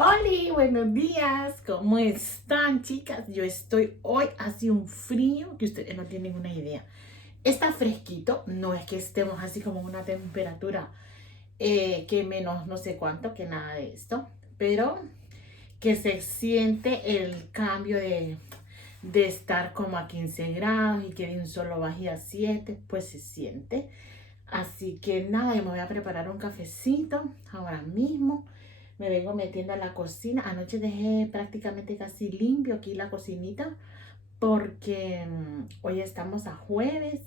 Hola, buenos días, ¿cómo están, chicas? Yo estoy hoy, hace un frío que ustedes no tienen una idea. Está fresquito, no es que estemos así como una temperatura que menos no sé cuánto, que nada de esto, pero que se siente el cambio de estar como a 15 grados y que de un solo baje a 7, pues se siente. Así que nada, yo me voy a preparar un cafecito ahora mismo. Me vengo metiendo a la cocina. Anoche dejé prácticamente casi limpio aquí la cocinita porque hoy estamos a jueves.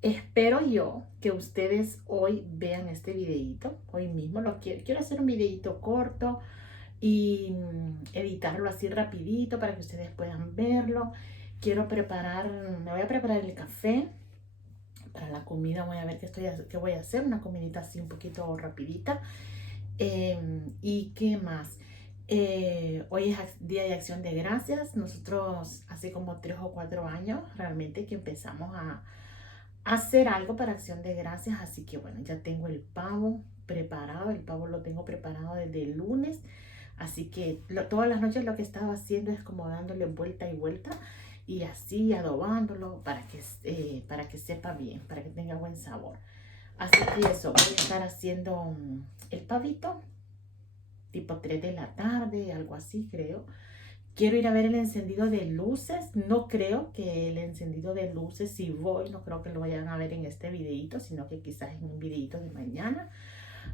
Espero yo que ustedes hoy vean este videito. Hoy mismo lo quiero hacer un videito corto y editarlo así rapidito para que ustedes puedan verlo. Me voy a preparar el café. Para la comida voy a ver qué voy a hacer. Una comidita así un poquito rapidita. ¿Y qué más? Hoy es Día de Acción de Gracias. Nosotros hace como 3 o 4 años realmente que empezamos a hacer algo para Acción de Gracias. Así que bueno, ya tengo el pavo preparado. El pavo lo tengo preparado desde el lunes. Así que todas las noches lo que estaba haciendo es como dándole vuelta y vuelta y así adobándolo para que sepa bien, para que tenga buen sabor. Así que eso, voy a estar haciendo el pavito tipo 3 de la tarde, algo así creo. Quiero ir a ver el encendido de luces. No creo que el encendido de luces, si voy, no creo que lo vayan a ver en este videito, sino que quizás en un videito de mañana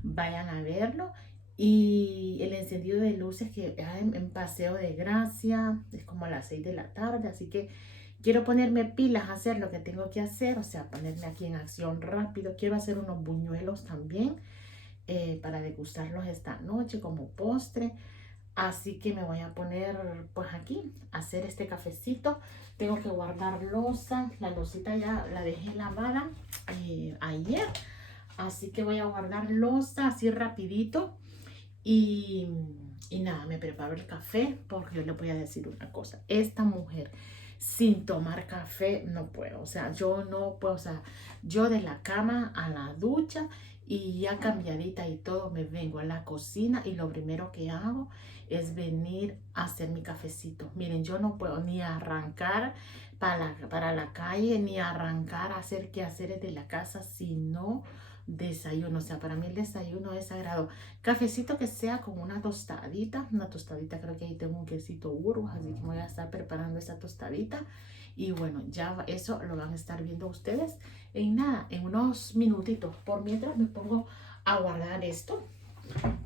vayan a verlo. Y el encendido de luces que en Paseo de Gracia es como a las 6 de la tarde, así que quiero ponerme pilas a hacer lo que tengo que hacer, o sea, ponerme aquí en acción rápido. Quiero hacer unos buñuelos también para degustarlos esta noche como postre. Así que me voy a poner pues aquí a hacer este cafecito. Tengo que guardar loza. La losita ya la dejé lavada ayer. Así que voy a guardar loza así rapidito. Y, y nada, me preparo el café porque yo le voy a decir una cosa. Esta mujer sin tomar café no puedo. O sea, yo no puedo. O sea, yo de la cama a la ducha y ya cambiadita y todo me vengo a la cocina y lo primero que hago es venir a hacer mi cafecito. Miren, yo no puedo ni arrancar para la calle ni arrancar a hacer quehaceres de la casa si no desayuno. O sea, para mí el desayuno es sagrado. Cafecito que sea con una tostadita, creo que ahí tengo un quesito Burgos, así que voy a estar preparando esa tostadita. Y bueno, ya eso lo van a estar viendo ustedes en nada, en unos minutitos. Por mientras me pongo a guardar esto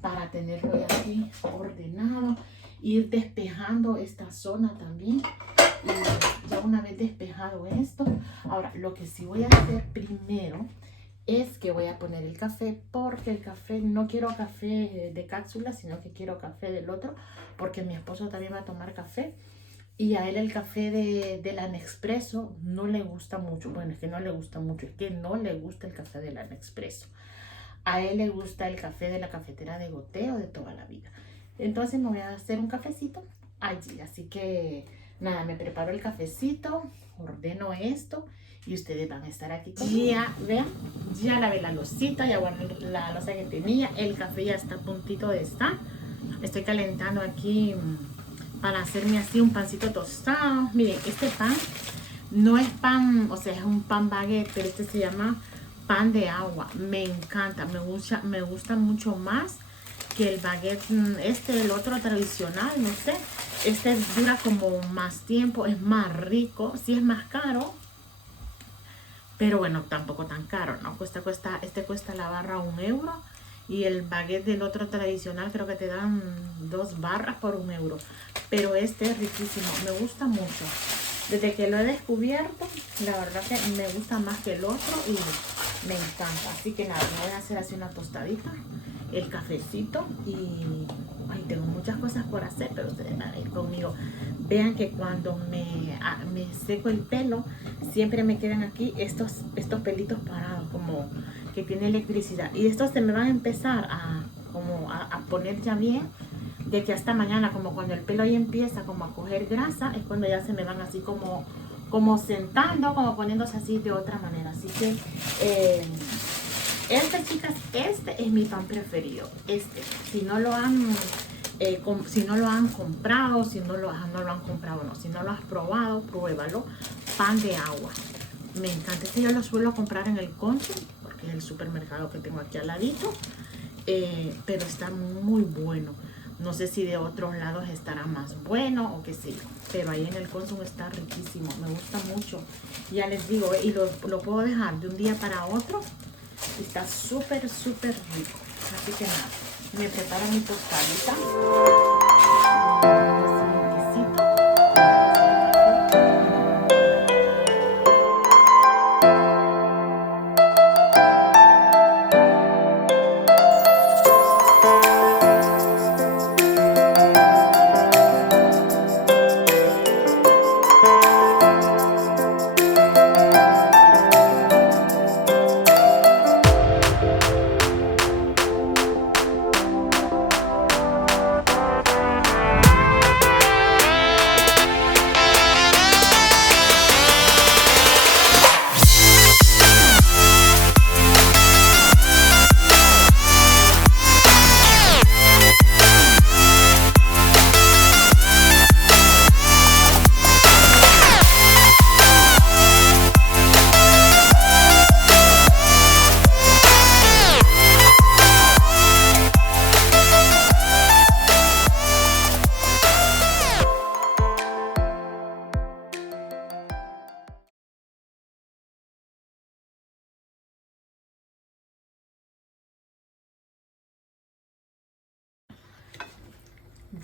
para tenerlo ya aquí ordenado, ir despejando esta zona también. Y ya una vez despejado esto, ahora lo que sí voy a hacer primero es que voy a poner el café, porque el café, no quiero café de cápsula, sino que quiero café del otro, porque mi esposo también va a tomar café y a él el café de Nespresso no le gusta mucho. Bueno, es que no le gusta mucho, es que no le gusta el café de Nespresso. A él le gusta el café de la cafetera de goteo de toda la vida. Entonces me voy a hacer un cafecito allí, así que nada, me preparo el cafecito, ordeno esto y ustedes van a estar aquí conmigo. Ya, vean, ya lavé la losita, ya guardé la losa que tenía, el café ya está a puntito de estar. Estoy calentando aquí para hacerme así un pancito tostado. Miren, este pan no es pan, o sea, es un pan baguette, pero este se llama pan de agua. Me encanta, me gusta mucho más que el baguette, el otro tradicional, no sé. Este dura como más tiempo, es más rico, sí es más caro, pero bueno, tampoco tan caro, ¿no? Este cuesta la barra 1 euro y el baguette del otro tradicional creo que te dan 2 barras por 1 euro. Pero este es riquísimo, me gusta mucho. Desde que lo he descubierto, la verdad que me gusta más que el otro y me encanta. Así que nada, me voy a hacer así una tostadita, el cafecito y ay, tengo muchas cosas por hacer, pero ustedes van a ir conmigo. Vean que cuando me seco el pelo, siempre me quedan aquí estos pelitos parados, como que tiene electricidad. Y estos se me van a empezar a poner ya bien, de que hasta mañana, como cuando el pelo ya empieza como a coger grasa, es cuando ya se me van así como sentando, como poniéndose así de otra manera. Así que chicas, este es mi pan preferido. Si no lo han Si no lo han comprado, si no lo han comprado, no, si no lo has probado, pruébalo. Pan de agua. Me encanta. Este yo lo suelo comprar en el Consum, porque es el supermercado que tengo aquí al ladito. Pero está muy bueno. No sé si de otros lados estará más bueno o qué sé yo. Pero ahí en el Consum está riquísimo. Me gusta mucho. Ya les digo, y lo puedo dejar de un día para otro. Está súper, súper rico. Así que nada, me preparo mi tostadita.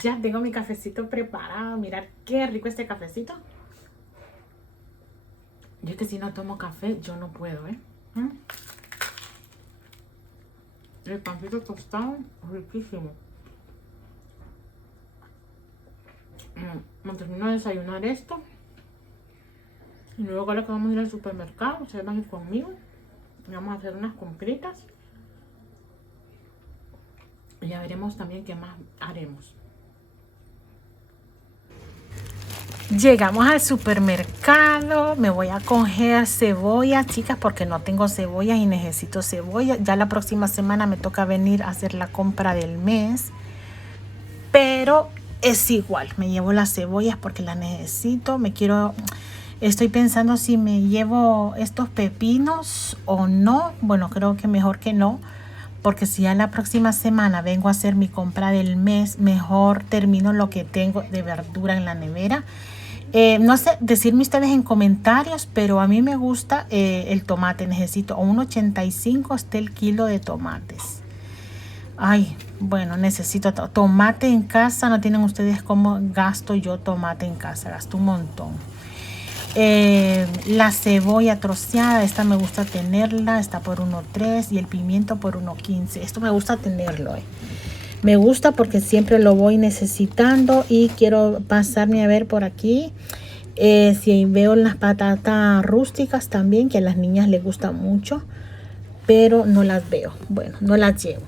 Ya tengo mi cafecito preparado. Mirad qué rico este cafecito. Yo es que si no tomo café, yo no puedo, ¿eh? El pancito tostado, riquísimo. Me termino de desayunar esto. Y luego lo que vamos a ir al supermercado, ustedes van a ir conmigo. Y vamos a hacer unas compritas. Y ya veremos también qué más haremos. Llegamos al supermercado, me voy a coger cebolla, chicas, porque no tengo cebolla y necesito cebolla. Ya la próxima semana me toca venir a hacer la compra del mes, pero es igual, me llevo las cebollas porque las necesito. Estoy pensando si me llevo estos pepinos o no. Bueno, creo que mejor que no, porque si ya la próxima semana vengo a hacer mi compra del mes, mejor termino lo que tengo de verdura en la nevera. No sé, decirme ustedes en comentarios, pero a mí me gusta el tomate. Necesito a 1.85 está el kilo de tomates. Ay, bueno, necesito tomate en casa. No tienen ustedes cómo gasto yo tomate en casa. Gasto un montón. La cebolla troceada, esta me gusta tenerla. Está por 1.3 y el pimiento por 1.15. Esto me gusta tenerlo. Me gusta porque siempre lo voy necesitando y quiero pasarme a ver por aquí si veo las patatas rústicas también, que a las niñas les gusta mucho, pero no las veo. Bueno, no las llevo.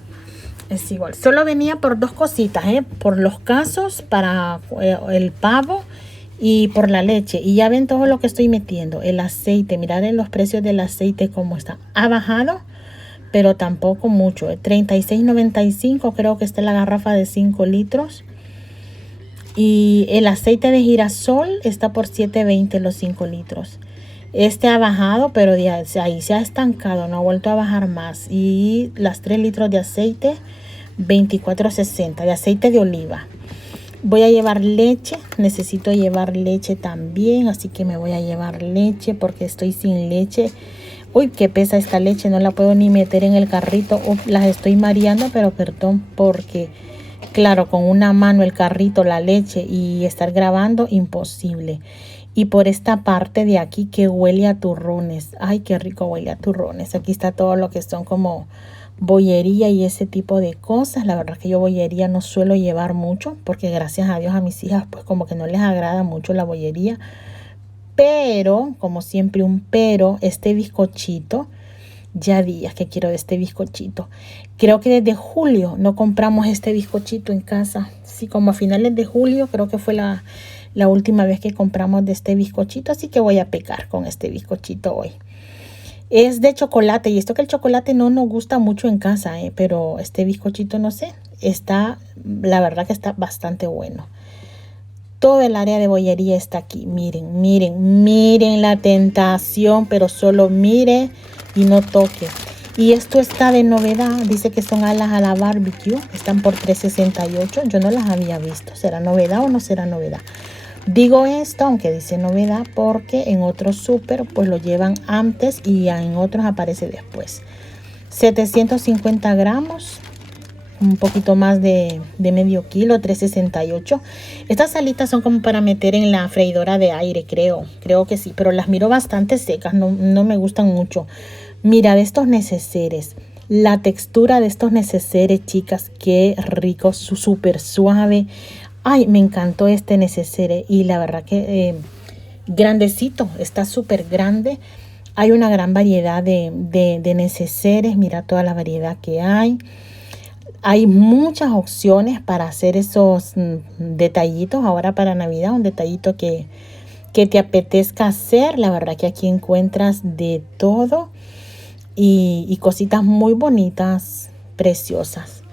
Es igual. Solo venía por dos cositas, por los casos, para el pavo y por la leche. Y ya ven todo lo que estoy metiendo. El aceite, mirad en los precios del aceite cómo está. Ha bajado, pero tampoco mucho. 36.95 creo que está la garrafa de 5 litros. Y el aceite de girasol está por 7.20 los 5 litros. Este ha bajado, pero ahí se ha estancado, no ha vuelto a bajar más. Y las 3 litros de aceite, 24.60 de aceite de oliva. Voy a llevar leche, necesito llevar leche también, así que me voy a llevar leche porque estoy sin leche. Uy, qué pesa esta leche, no la puedo ni meter en el carrito. Las estoy mareando, pero perdón, porque claro, con una mano el carrito, la leche y estar grabando, imposible. Y por esta parte de aquí que huele a turrones. Ay, qué rico huele a turrones. Aquí está todo lo que son como bollería y ese tipo de cosas. La verdad es que yo bollería no suelo llevar mucho, porque gracias a Dios a mis hijas pues como que no les agrada mucho la bollería. Pero, como siempre un pero, este bizcochito, ya días que quiero de este bizcochito. Creo que desde julio no compramos este bizcochito en casa. Sí, como a finales de julio creo que fue la última vez que compramos de este bizcochito. Así que voy a pecar con este bizcochito hoy. Es de chocolate y esto que el chocolate no nos gusta mucho en casa, pero este bizcochito no sé. está, la verdad que está bastante bueno. Todo el área de bollería está aquí. Miren, miren, miren la tentación, pero solo mire y no toque. Y esto está de novedad. Dice que son alas a la barbecue. Están por $3.68. Yo no las había visto. ¿Será novedad o no será novedad? Digo esto, aunque dice novedad, porque en otros súper pues lo llevan antes y en otros aparece después. 750 gramos. Un poquito más de medio kilo, $3.68. Estas alitas son como para meter en la freidora de aire, creo que sí, pero las miro bastante secas, no me gustan mucho. Mira, de estos neceseres, la textura de estos neceseres, chicas, qué rico, súper suave. Ay, me encantó este neceser y la verdad que grandecito, está súper grande. Hay una gran variedad de neceseres, mira toda la variedad que hay. Hay muchas opciones para hacer esos detallitos ahora para Navidad, un detallito que te apetezca hacer. La verdad que aquí encuentras de todo y cositas muy bonitas, preciosas.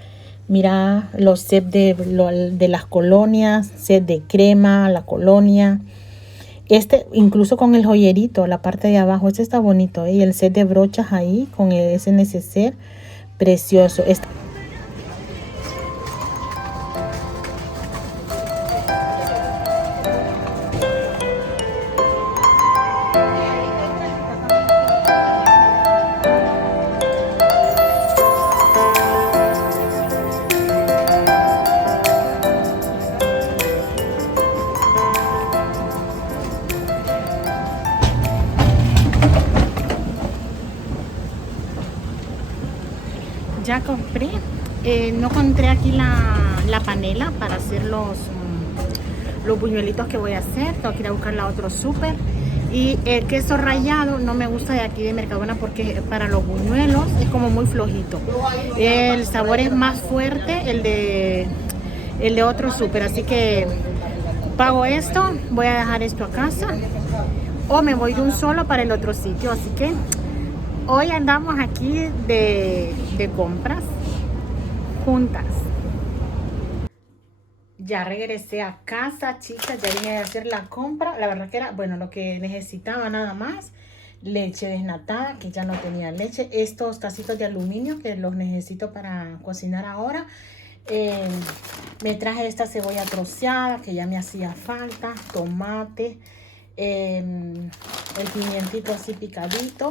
Mira los sets de las colonias, set de crema, la colonia. Este incluso con el joyerito, la parte de abajo, este está bonito, ¿eh? Y el set de brochas ahí con ese neceser, precioso. Ya compré. No encontré aquí la panela para hacer los buñuelitos que voy a hacer. Tengo que ir a buscarla a otro súper. Y el queso rallado no me gusta de aquí de Mercadona porque para los buñuelos es como muy flojito. El sabor es más fuerte el de otro súper. Así que pago esto, voy a dejar esto a casa o me voy de un solo para el otro sitio. Así que hoy andamos aquí de compras juntas. Ya regresé a casa, chicas, ya vine a hacer la compra. La verdad que era, bueno, lo que necesitaba nada más. Leche desnatada, que ya no tenía leche. Estos tacitos de aluminio que los necesito para cocinar ahora. Me traje esta cebolla troceada que ya me hacía falta. Tomate. El pimientito así picadito.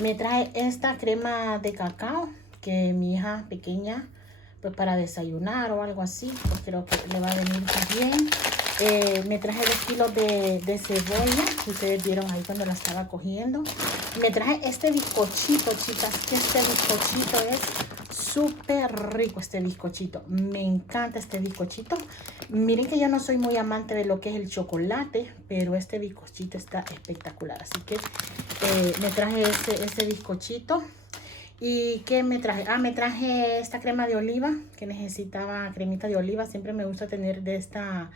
Me traje esta crema de cacao que mi hija pequeña pues para desayunar o algo así, pues creo que le va a venir bien. Me traje 2 kilos de cebolla que ustedes vieron ahí cuando la estaba cogiendo. Me traje este bizcochito, chicas, que este bizcochito es súper rico. Este bizcochito, me encanta este bizcochito. Miren que yo no soy muy amante de lo que es el chocolate, pero este bizcochito está espectacular. Así que me traje ese bizcochito. ¿Y qué me traje? Me traje esta crema de oliva, que necesitaba cremita de oliva. Siempre me gusta tener de esta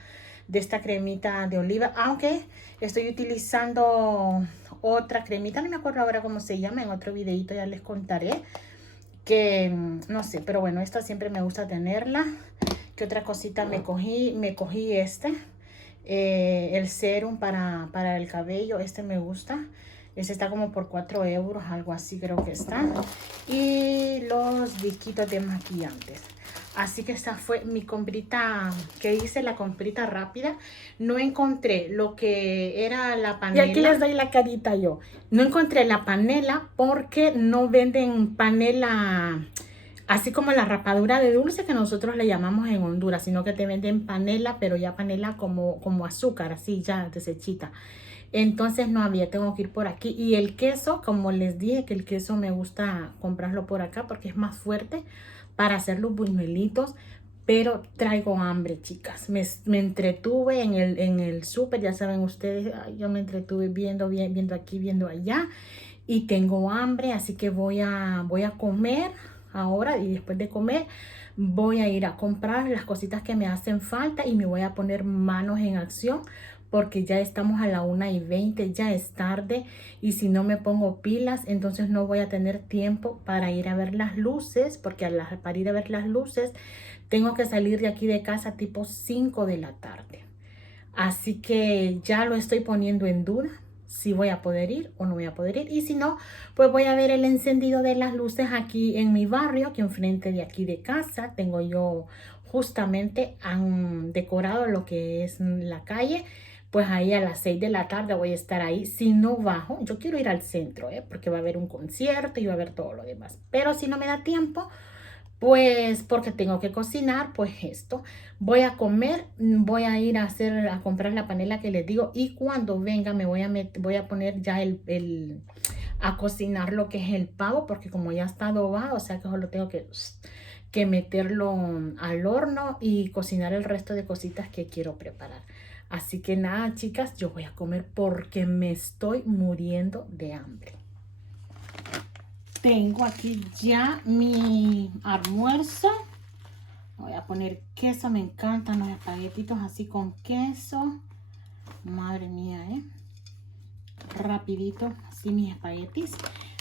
cremita de oliva, aunque estoy utilizando otra cremita, no me acuerdo ahora cómo se llama, en otro videito ya les contaré, que no sé, pero bueno, esta siempre me gusta tenerla. ¿Qué otra cosita me cogí? Me cogí el serum para el cabello, este me gusta. Este está como por 4 euros, algo así creo que está. Y los disquitos de maquillantes. Así que esta fue mi comprita que hice, la comprita rápida. No encontré lo que era la panela. Y aquí les doy la carita yo. No encontré la panela porque no venden panela así como la rapadura de dulce que nosotros le llamamos en Honduras, sino que te venden panela, pero ya panela como azúcar, así ya desechita. Entonces no había, tengo que ir por aquí. Y el queso, como les dije, que el queso me gusta comprarlo por acá porque es más fuerte para hacer los buñuelitos. Pero traigo hambre, chicas. Me entretuve en el súper, ya saben ustedes, yo me entretuve viendo aquí, viendo allá. Y tengo hambre, así que voy a comer ahora. Y después de comer voy a ir a comprar las cositas que me hacen falta y me voy a poner manos en acción porque ya estamos a la 1:20, ya es tarde y si no me pongo pilas, entonces no voy a tener tiempo para ir a ver las luces, porque para ir a ver las luces tengo que salir de aquí de casa tipo 5 de la tarde. Así que ya lo estoy poniendo en duda si voy a poder ir o no voy a poder ir. Y si no, pues voy a ver el encendido de las luces aquí en mi barrio, aquí enfrente de aquí de casa. Tengo yo justamente han decorado lo que es la calle. Pues ahí a las 6 de la tarde voy a estar ahí. Si no bajo, yo quiero ir al centro, porque va a haber un concierto y va a haber todo lo demás. Pero si no me da tiempo, pues porque tengo que cocinar, pues esto. Voy a comer, voy a ir a comprar la panela que les digo y cuando venga me voy a poner ya a cocinar lo que es el pavo porque como ya está adobado, o sea que solo tengo que meterlo al horno y cocinar el resto de cositas que quiero preparar. Así que nada, chicas, yo voy a comer porque me estoy muriendo de hambre. Tengo aquí ya mi almuerzo. Voy a poner queso, me encantan los espaguetitos así con queso. Madre mía, rapidito, así mis espaguetis.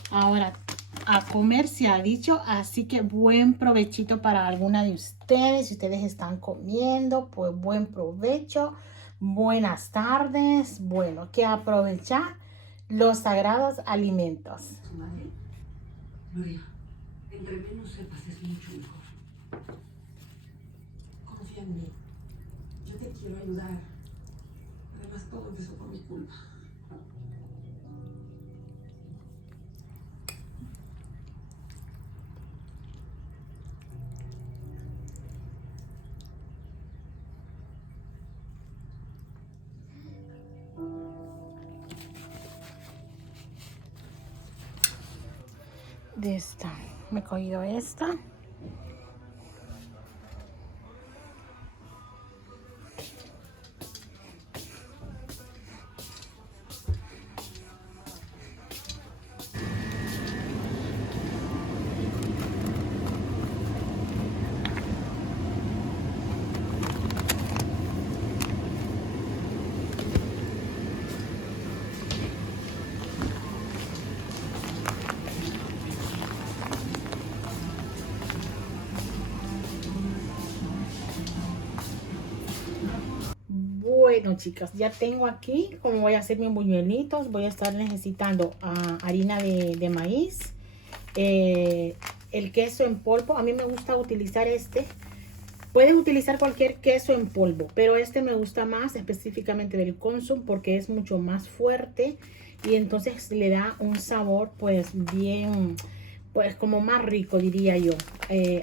Ahora, a comer se ha dicho, así que buen provechito para alguna de ustedes. Si ustedes están comiendo, pues buen provecho. Buenas tardes. Bueno, que aprovechar los sagrados alimentos. Gloria, entre menos sepas es mucho mejor. Confía en mí. Yo te quiero ayudar. Además, todo empezó por mi culpa. De esta, me he cogido esta. Bueno, chicas, ya tengo aquí como voy a hacer mis buñuelitos. Voy a estar necesitando harina de maíz, el queso en polvo. A mí me gusta utilizar este. Pueden utilizar cualquier queso en polvo, pero este me gusta más específicamente del Consum porque es mucho más fuerte y entonces le da un sabor pues bien, pues como más rico diría yo,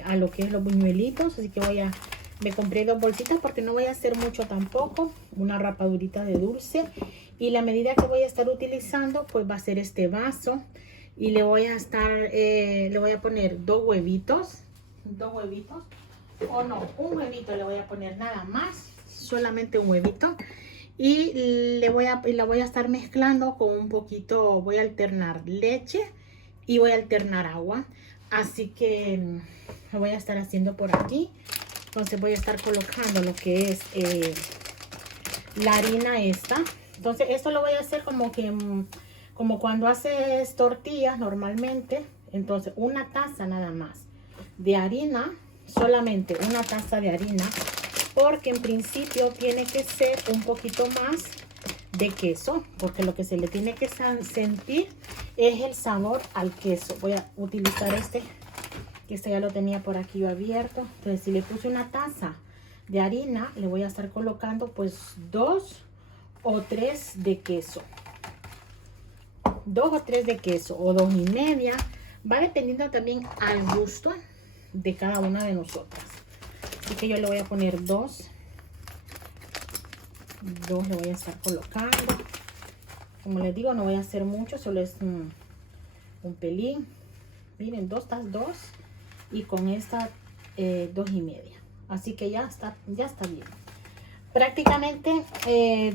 a lo que es los buñuelitos. Así que me compré 2 bolsitas porque no voy a hacer mucho tampoco, una rapadurita de dulce. Y la medida que voy a estar utilizando pues va a ser este vaso y le voy a poner 2 huevitos, o no, un huevito le voy a poner nada más, solamente un huevito. Y la voy a estar mezclando con un poquito, voy a alternar leche y voy a alternar agua. Así que lo voy a estar haciendo por aquí. Entonces voy a estar colocando lo que es la harina esta. Entonces esto lo voy a hacer como cuando haces tortillas normalmente. Entonces una taza nada más de harina, solamente una taza de harina, porque en principio tiene que ser un poquito más de queso, porque lo que se le tiene que sentir es el sabor al queso. Voy a utilizar este ya lo tenía por aquí yo abierto. Entonces si le puse una taza de harina, le voy a estar colocando pues 2 o 3 de queso. 2 o 3 de queso o 2 y media. Va dependiendo también al gusto de cada una de nosotras. Así que yo le voy a poner 2 le voy a estar colocando. Como les digo, no voy a hacer mucho, solo es un pelín. Miren, 2 y con esta 2 y media. Así que ya está bien. Prácticamente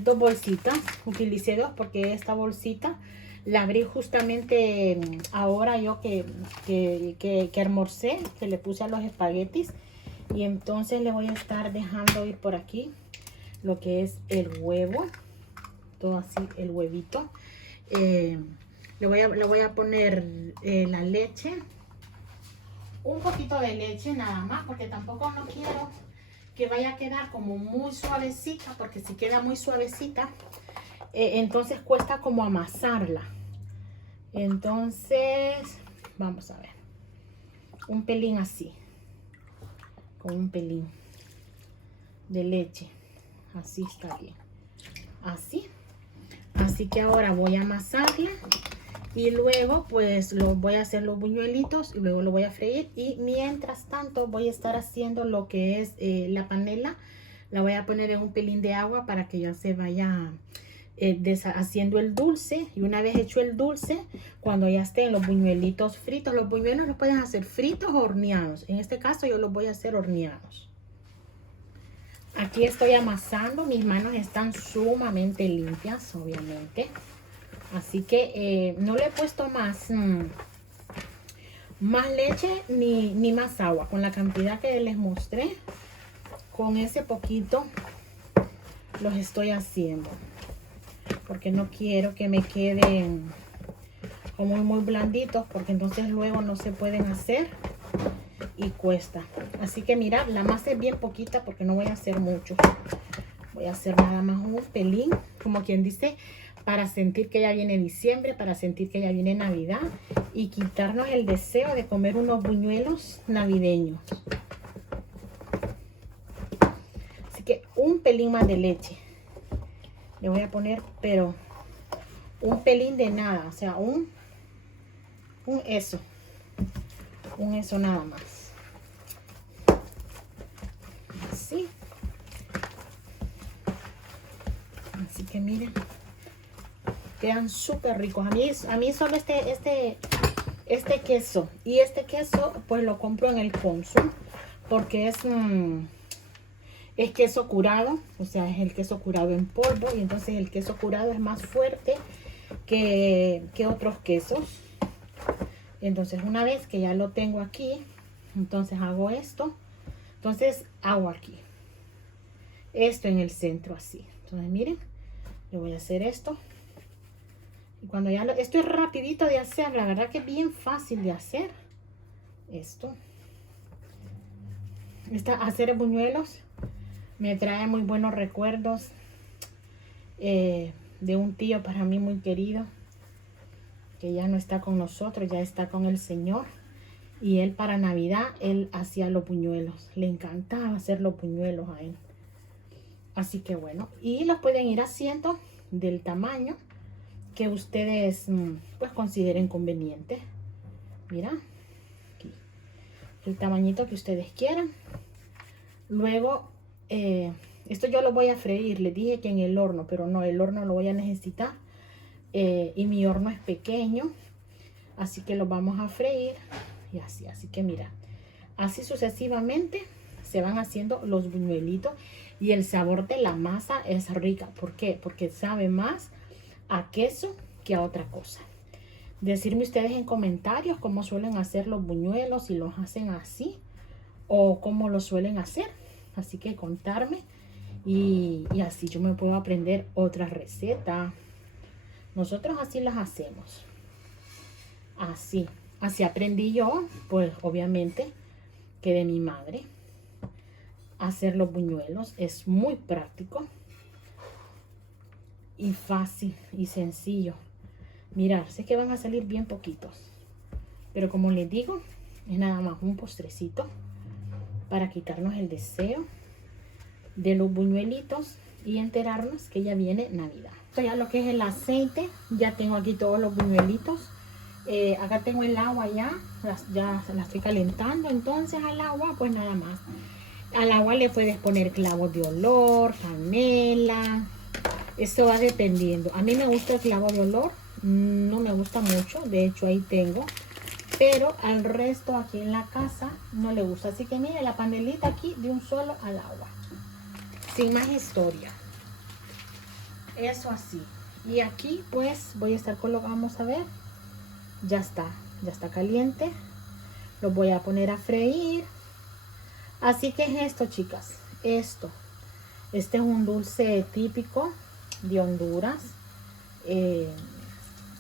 2 bolsitas. Utilicé 2 porque esta bolsita la abrí justamente ahora yo que almorcé, que le puse a los espaguetis. Y entonces le voy a estar dejando ir por aquí lo que es el huevo. Todo así, el huevito. Le voy a poner la leche. un poquito de leche nada más, porque tampoco no quiero que vaya a quedar como muy suavecita, porque si queda muy suavecita, entonces cuesta como amasarla. Entonces, vamos a ver, un pelín así, con un pelín de leche, así está bien, así. Así que ahora voy a amasarla y luego pues voy a hacer los buñuelitos y luego lo voy a freír. Y mientras tanto voy a estar haciendo lo que es la panela. La voy a poner en un pelín de agua para que ya se vaya haciendo el dulce. Y una vez hecho el dulce, cuando ya estén los buñuelitos fritos, los buñuelos los pueden hacer fritos o horneados. En este caso yo los voy a hacer horneados. Aquí estoy amasando, mis manos están sumamente limpias, obviamente. Así que no le he puesto más leche ni más agua. Con la cantidad que les mostré, con ese poquito los estoy haciendo. Porque no quiero que me queden como muy blanditos, porque entonces luego no se pueden hacer y cuesta. Así que mira, la masa es bien poquita porque no voy a hacer mucho. Voy a hacer nada más un pelín, como quien dice, para sentir que ya viene diciembre, para sentir que ya viene Navidad y quitarnos el deseo de comer unos buñuelos navideños. Así que un pelín más de leche le voy a poner, pero un pelín de nada, o sea, un eso nada más. Así. Así que miren, quedan súper ricos. A mí solo este queso, y este queso pues lo compro en el Consum porque es queso curado, o sea, es el queso curado en polvo, y entonces el queso curado es más fuerte que otros quesos. Entonces una vez que ya lo tengo aquí, entonces hago esto. Entonces hago aquí esto en el centro así. Entonces miren, yo voy a hacer esto. Y cuando ya esto es rapidito de hacer, la verdad que es bien fácil de hacer esto. Hacer buñuelos me trae muy buenos recuerdos de un tío para mí muy querido, que ya no está con nosotros, ya está con el Señor. Y él para Navidad, él hacía los buñuelos. Le encantaba hacer los buñuelos a él. Así que bueno, y los pueden ir haciendo del tamaño que ustedes pues consideren conveniente. Mira, aquí, el tamañito que ustedes quieran. Luego, esto yo lo voy a freír. Les dije que en el horno, pero no, el horno lo voy a necesitar. Y mi horno es pequeño, así que lo vamos a freír. Y así que mira, así sucesivamente se van haciendo los buñuelitos y el sabor de la masa es rica. ¿Por qué? Porque sabe más a queso que a otra cosa. Decirme ustedes en comentarios cómo suelen hacer los buñuelos, si los hacen así o cómo lo suelen hacer. Así que contarme y así yo me puedo aprender otra receta. Nosotros así las hacemos. Así aprendí yo, pues obviamente, que de mi madre. Hacer los buñuelos es muy práctico y fácil y sencillo. Mirad, sé que van a salir bien poquitos, pero como les digo, es nada más un postrecito para quitarnos el deseo de los buñuelitos y enterarnos que ya viene Navidad. Esto ya lo que es el aceite, ya tengo aquí todos los buñuelitos. Acá tengo el agua ya la estoy calentando. Entonces al agua pues nada más, al agua le puedes poner clavos de olor, canela, esto va dependiendo. A mí me gusta el clavo de olor, no me gusta mucho, de hecho ahí tengo, pero al resto aquí en la casa no le gusta. Así que mire, la panelita aquí de un solo al agua, sin más historia, eso así. Y aquí pues voy a estar colocando, vamos a ver, ya está caliente. Lo voy a poner a freír. Así que es esto, chicas, este es un dulce típico de Honduras.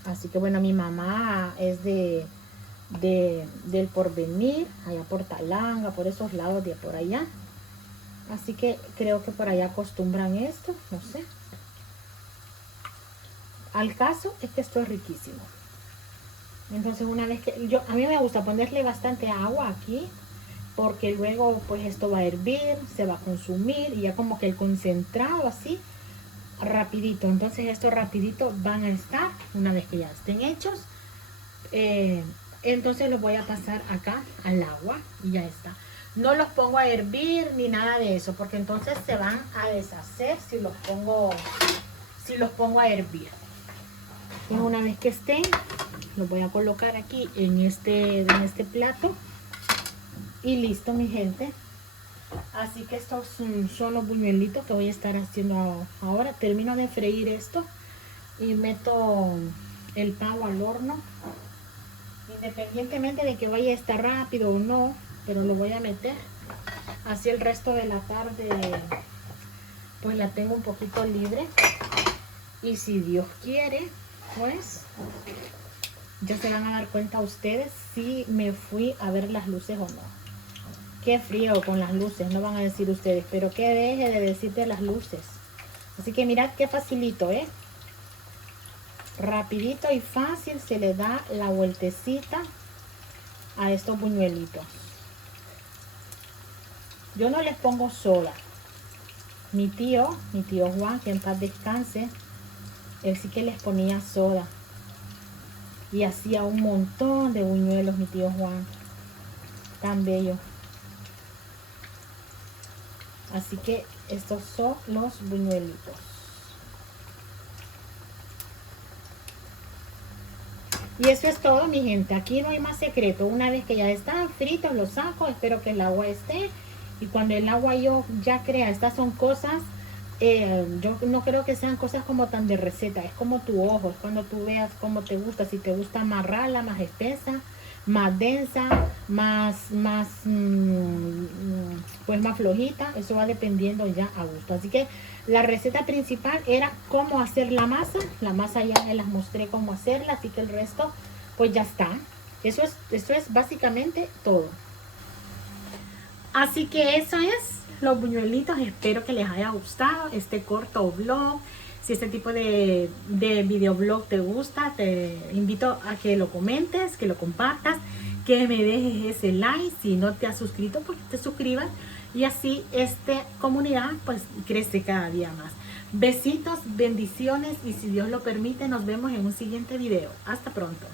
Así que bueno, mi mamá es de del Porvenir, allá por Talanga, por esos lados de por allá. Así que creo que por allá acostumbran esto, no sé. Al caso es que esto es riquísimo. Entonces una vez que a mí me gusta ponerle bastante agua aquí, porque luego pues esto va a hervir, se va a consumir y ya como que el concentrado así, rapidito. Entonces estos rapidito van a estar, una vez que ya estén hechos, entonces los voy a pasar acá al agua y ya está. No los pongo a hervir ni nada de eso, porque entonces se van a deshacer si los pongo a hervir. Y una vez que estén, los voy a colocar aquí en este plato. Y listo, mi gente. Así que estos son los buñuelitos que voy a estar haciendo ahora. Termino de freír esto y meto el pavo al horno. Independientemente de que vaya a estar rápido o no, pero lo voy a meter. Así el resto de la tarde pues la tengo un poquito libre. Y si Dios quiere, pues ya se van a dar cuenta ustedes si me fui a ver las luces o no. Qué frío con las luces, no van a decir ustedes, pero que deje de decirte las luces. Así que mirad qué facilito, rapidito y fácil se le da la vueltecita a estos buñuelitos. Yo no les pongo soda. Mi tío Juan, que en paz descanse, él sí que les ponía soda. Y hacía un montón de buñuelos, mi tío Juan. Tan bello. Así que estos son los buñuelitos. Y eso es todo, mi gente. Aquí no hay más secreto. Una vez que ya están fritos, los saco. Espero que el agua esté. Y cuando el agua yo ya crea, estas son cosas, yo no creo que sean cosas como tan de receta. Es como tu ojo. Es cuando tú veas cómo te gusta. Si te gusta más rala, más espesa, más densa, pues más flojita. Eso va dependiendo ya a gusto. Así que la receta principal era cómo hacer la masa. La masa ya me las mostré cómo hacerla, así que el resto pues ya está. Eso es básicamente todo. Así que eso es los buñuelitos. Espero que les haya gustado este corto vlog. Si este tipo de videoblog te gusta, te invito a que lo comentes, que lo compartas, que me dejes ese like. Si no te has suscrito, pues te suscribas. Y así esta comunidad pues crece cada día más. Besitos, bendiciones y si Dios lo permite nos vemos en un siguiente video. Hasta pronto.